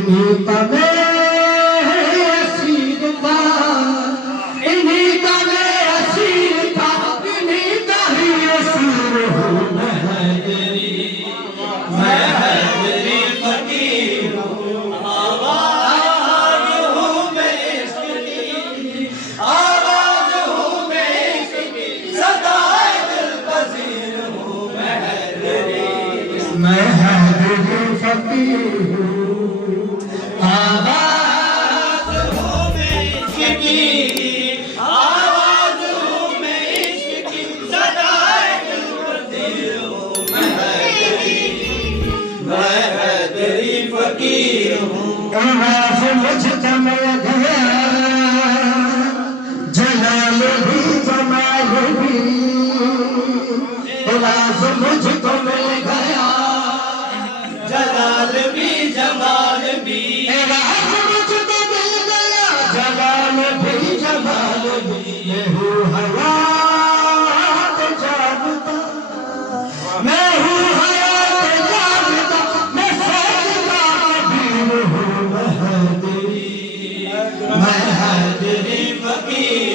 इन्हीं का मैं असीर था, इन्हीं का मैं असीर था, इन्हीं का ही असीर हूँ मैं हैदरी फकीर हूँ। आवाज़ हूँ मैं इश्क की, आवाज़ हूँ मैं इश्क की, सदाए दिल पजीर हूँ मैं हैदरी फकीर हूँ। आवाज़ हूँ मैं इश्क की, आवाज़ हूँ मैं इश्क की, सदाए दिल पजीर हूँ मैं हैदरी फकीर हूँ। आवाज़ मुझको मिल गया, जलाल भी जमाल भी, आवाज़ मुझको मिल गया, जलाल भी जमाल भी, आवाज़ मुझको मिल गया, जलाल भी जमाल भी। मैं हूँ हयात जानता, मैं हूँ हयात जानता, मैं सजदा कबीर हूँ मैं हैदरी फकीर